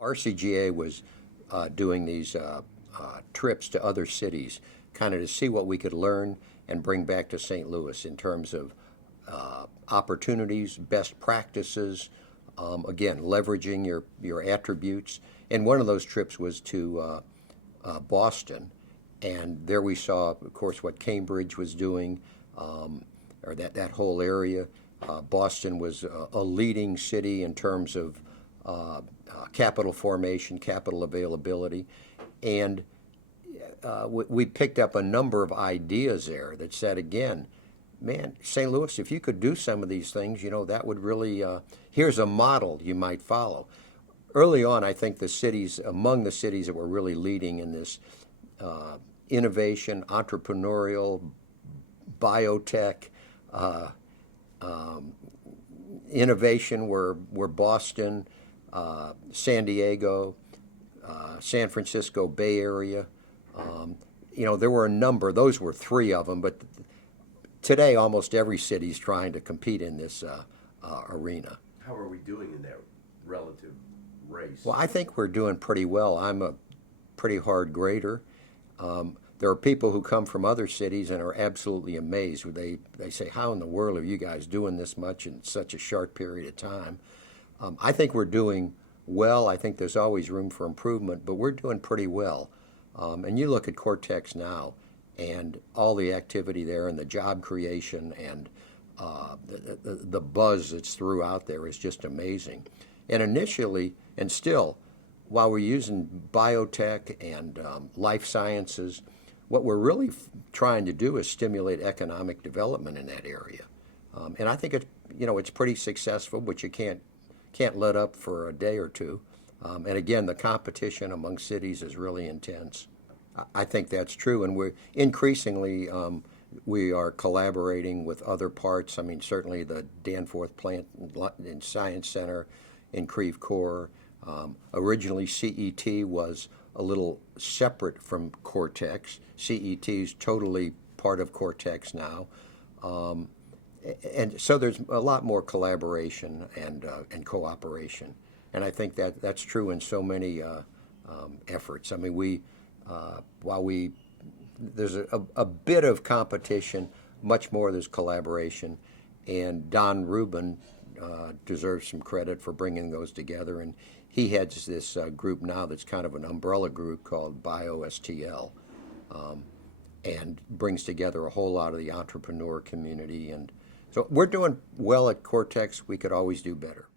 RCGA was doing these trips to other cities, kind of to see what we could learn and bring back to St. Louis in terms of opportunities, best practices, again, leveraging your attributes. And one of those trips was to Boston. And there we saw, of course, what Cambridge was doing, or that whole area. Boston was a leading city in terms of capital formation, capital availability. And we picked up a number of ideas there that said, again, man, St. Louis, if you could do some of these things, that would really, here's a model you might follow. Early on, I think among the cities that were really leading in this innovation, entrepreneurial, biotech, innovation were Boston, San Diego, San Francisco Bay Area. There were a number, those were three of them, but today almost every city is trying to compete in this arena. How are we doing in that relative race? Well, I think we're doing pretty well. I'm a pretty hard grader. There are people who come from other cities and are absolutely amazed. They say, how in the world are you guys doing this much in such a short period of time? I think we're doing well. I think there's always room for improvement, but we're doing pretty well. And you look at Cortex now and all the activity there and the job creation and the buzz that's throughout there is just amazing. And initially, and still, while we're using biotech and life sciences, what we're really trying to do is stimulate economic development in that area. And I think it's pretty successful, but you can't let up for a day or two. And again, the competition among cities is really intense. I think that's true, and we're increasingly we are collaborating with other parts. I mean, certainly the Danforth plant and Science Center in Creve Coeur. Originally, CET was a little separate from Cortex. CET is totally part of Cortex now. And so there's a lot more collaboration and cooperation. And I think that's true in so many efforts. I mean, there's a bit of competition, much more there's collaboration. And Don Rubin deserves some credit for bringing those together. And he heads this group now that's kind of an umbrella group called BioSTL, and brings together a whole lot of the entrepreneur community. And so we're doing well at Cortex. We could always do better.